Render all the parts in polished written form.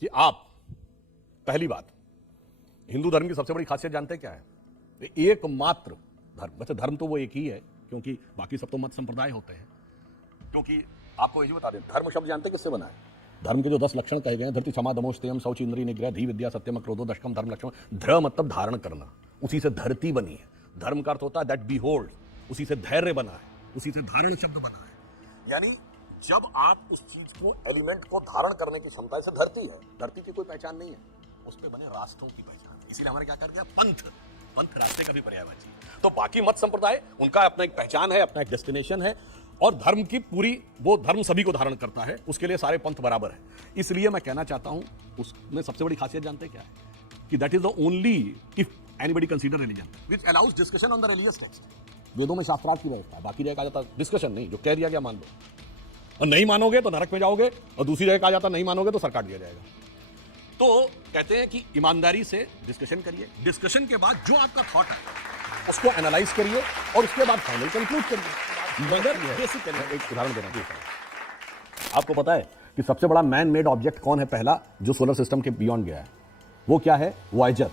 कि आप पहली बात हिंदू धर्म की सबसे बड़ी खासियत जानते हैं क्या है? एकमात्र धर्म, वैसे धर्म तो वो एक ही है क्योंकि बाकी सब तो मत संप्रदाय होते हैं। क्योंकि आपको यही बता दें, धर्म शब्द जानते किससे बना है? धर्म के जो 10 लक्षण कहे गए हैं, धरती क्षमा दमोस्तेयम शौच इंद्रिय निग्रह धी विद्या सत्यम क्रोधो दशकम धर्म लक्षण। धर्म मतलब धारण करना, उसी से धरती बनी है। धर्म का अर्थ होता है दैट बिहोल्ड, उसी से धैर्य बना है, उसी से धारण शब्द बना है। यानी जब आप उस चीज को, एलिमेंट को धारण करने की क्षमता से धरती है, धरती की कोई पहचान नहीं है, उस पर बने रास्तों की पहचान। इसीलिए हमारे क्या कर दिया? पंथ। पंथ रास्ते का भी पर्यायवाची। तो बाकी मत संप्रदाय, उनका अपना एक पहचान है, अपना एक डेस्टिनेशन है, और धर्म की पूरी, वो धर्म सभी को धारण करता है, उसके लिए सारे पंथ बराबर है। इसलिए मैं कहना चाहता हूं, उसमें सबसे बड़ी खासियत जानते क्या है? कि that is the only, if anybody consider religion which allows discussion on the religious text. वेदों में शास्त्रार्थ की व्यवस्था है, बाकी जगह कहा जाता डिस्कशन नहीं, जो कह दिया गया मान लो, और नहीं मानोगे तो नरक में जाओगे, और दूसरी जगह कहा जाता नहीं मानोगे तो सर काट दिया जाएगा। तो कहते हैं कि ईमानदारी से डिस्कशन करिए, डिस्कशन के बाद जो आपका थॉट है उसको एनालाइज करिए, और उसके बाद फाइनल कंक्लूड करिए। मगर बेसिक एक उदाहरण देना चाहिए। आपको पता है कि सबसे बड़ा मैन मेड ऑब्जेक्ट कौन है पहला जो सोलर सिस्टम के बियॉन्ड गया है? वो क्या है? वॉयेजर।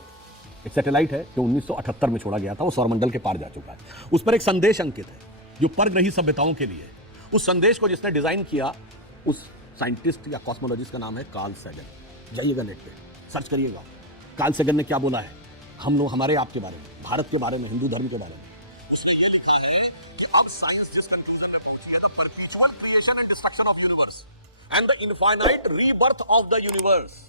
एक सैटेलाइट है जो 1978 में छोड़ा गया था, वो सौरमंडल के पार जा चुका है। उस पर एक संदेश अंकित है जो परग्रही सभ्यताओं के लिए। उस संदेश को जिसने डिजाइन किया, उस साइंटिस्ट या कॉस्मोलॉजिस्ट का नाम है कार्ल सैगन। जाइएगा नेट पे, सर्च करिएगा, कार्ल सैगन ने क्या बोला है हम लोग, हमारे आपके बारे में, भारत के बारे में, हिंदू धर्म के बारे में। उसने ये लिखा है कि अब साइंस जिस कंक्लूजन में पहुंची है, the perpetual creation and destruction of universe and the infinite rebirth of the universe,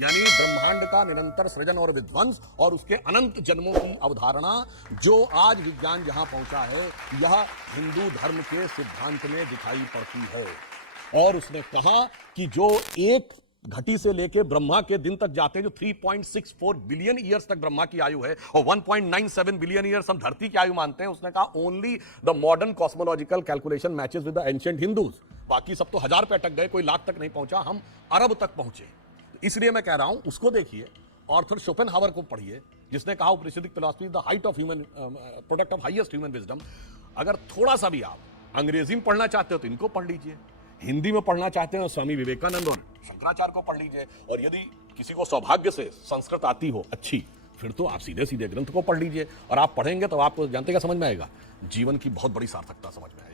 यानी ब्रह्मांड का निरंतर सृजन और विध्वंस और उसके अनंत जन्मों की अवधारणा, जो आज विज्ञान जहां पहुंचा है, यह हिंदू धर्म के सिद्धांत में दिखाई पड़ती है। और उसने कहा कि जो एक घटी से लेके ब्रह्मा के दिन तक जाते हैं, जो 3.64 बिलियन ईयर्स तक ब्रह्मा की आयु है, और 1.97 बिलियन ईयर्स हम धरती की आयु मानते हैं, उसने कहा only the modern cosmological calculation matches with the ancient Hindus. बाकी सब तो 1000 पे अटक गए, कोई लाख तक नहीं पहुंचा, हम अरब तक पहुंचे। इसलिए मैं कह रहा हूं उसको देखिए, और फिर शोपेनहावर को पढ़िए, जिसने कहा प्रेसिडिक philosophy the height of human, product of highest human wisdom. अगर थोड़ा सा भी आप अंग्रेजी में पढ़ना चाहते हो तो इनको पढ़ लीजिए, हिंदी में पढ़ना चाहते हो स्वामी विवेकानंद और शंकराचार्य को पढ़ लीजिए, और यदि किसी को सौभाग्य से संस्कृत आती हो अच्छी, फिर तो आप सीधे सीधे ग्रंथ को पढ़ लीजिए। और आप पढ़ेंगे तो आपको जानते क्या समझ में आएगा? जीवन की बहुत बड़ी सार्थकता समझ में आएगी।